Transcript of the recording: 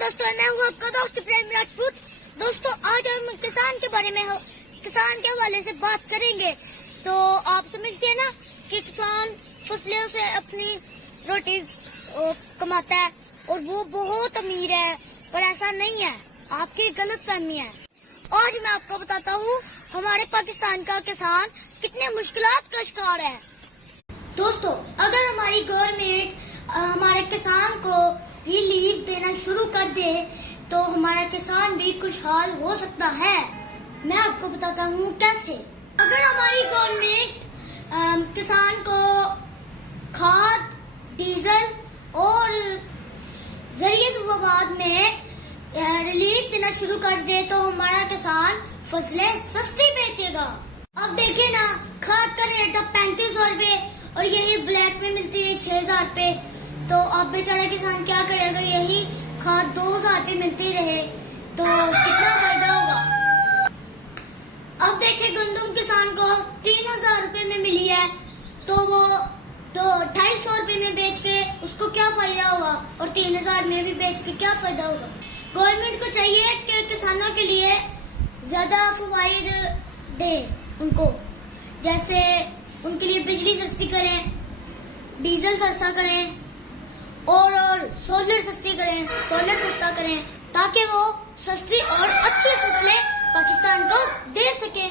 दोस्तों, मैं हूँ आपका दोस्त प्रेम राजपूत। दोस्तों, आज हम किसान के बारे में किसान के हवाले से बात करेंगे। तो आप समझते हैं ना कि किसान फसलों से अपनी रोटी कमाता है और वो बहुत अमीर है, पर ऐसा नहीं है, आपकी गलत फहमी है। आज मैं आपको बताता हूँ हमारे पाकिस्तान का किसान कितने मुश्किलात का शिकार है। दोस्तों, अगर हमारी गवर्नमेंट हमारे किसान को रिलीफ देना शुरू कर दे तो हमारा किसान भी खुशहाल हो सकता है। मैं आपको बताता हूँ कैसे। अगर हमारी गवर्नमेंट किसान को खाद, डीजल और ज़रियत वबाद में रिलीफ देना शुरू कर दे तो हमारा किसान फसलें सस्ती बेचेगा। अब देखिए ना, खाद का रेट अब 3500 रुपए और यही ब्लैक में मिलती है 6000 रुपए। तो अब बेचारा किसान क्या करे? अगर यही खाद 2000 रुपए मिलती रहे तो कितना फायदा होगा। अब देखिए, गंदम किसान को 3000 रुपए में मिली है तो वो 250 रुपए में बेच के उसको क्या फायदा होगा, और 3000 में भी बेच के क्या फायदा होगा। गवर्नमेंट को चाहिए कि किसानों के लिए ज्यादा फवायद दे उनको, जैसे उनके लिए बिजली सस्ती करें, डीजल सस्ता करें और सोलर सस्ता करें ताकि वो सस्ती और अच्छी फसलें पाकिस्तान को दे सके।